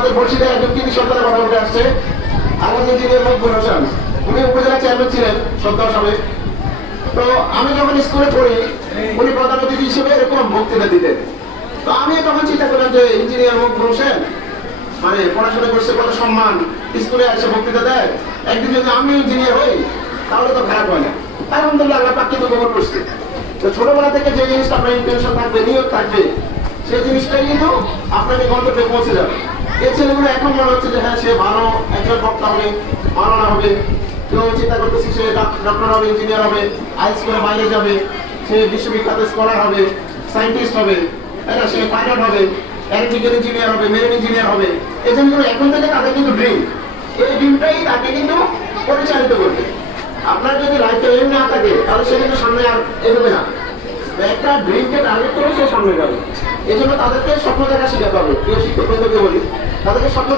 আমাদের বর্ষিতে একজন কৃতি সন্তানের কথা উঠে আসছে, আমাদের ইঞ্জিনিয়ার মকবুল হোসেন, উনি উপজেলা চেয়ারম্যান ছিলেন 17 সালে। তো আমি যখন স্কুলে পড়ি, উনি প্রধান অতিথি হিসেবে এরকম বক্তৃতা দিতেন। তো আমি তখন চিন্তা করলাম যে ইঞ্জিনিয়ার মকবুল হোসেন মানে পড়াশোনা করছে, কত সম্মান, স্কুলে এসে বক্তৃতা দেয়, একদিন যদি আমি ইঞ্জিনিয়ার হই তাহলে তো খারাপ হয় না। আলহামদুলিল্লাহ আল্লাহ পাক কিন্তু কবুল করছে। তো ছোটবেলা থেকে যে জিনিসটা আপনার ইন্টেনশন থাকবে, নিয়ত থাকবে, সেই জিনিসটাই কিন্তু আপনাকে গন্তব্যে পৌঁছে যাবে। এই ছেলেগুলো এখন মনে হচ্ছে যে হ্যাঁ সে ভালো একজন বক্তা হবে, মাওলানা হবে, কেউ চিন্তা করতেছি সে ডক্টর হবে, ইঞ্জিনিয়ার হবে, আইএলটিএস করে বাইরে যাবে, সে বিশ্ববিখ্যাত স্কলার হবে, সায়েন্টিস্ট হবে, তাই না, সে পাইলট হবে, ইলেকট্রিক্যাল ইঞ্জিনিয়ার হবে, মেরিন ইঞ্জিনিয়ার হবে। এই জন্য এখন থেকে তাদের কিন্তু ড্রিম, এই ড্রিমটাই তাকে কিন্তু পরিচালিত করবে। আপনার যদি লাইফে এম না থাকে তাহলে সে কিন্তু সামনে আর এগোবে না। একটা ড্রিমকে টার্গেট করে সে সামনে যাবে। এই জন্য তাদেরকে স্বপ্ন দেখা শেখাতে হবে। প্রিয় শিক্ষকদেরকে বলি, তাদেরকে স্বপ্ন